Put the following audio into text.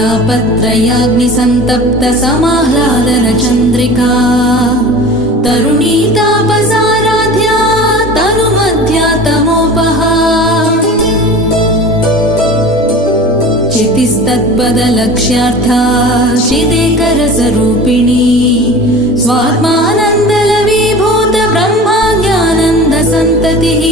तापत्रयाग्निसन्तप्त समाह्लादन चन्द्रिका तरुणी तापसाराध्या तनुमध्या तमोपहा चितिस्तत्पदलक्ष्यार्था चिदेकरसरूपिणी स्वात्मानन्दलवीभूत ब्रह्माज्ञानन्दसन्ततिः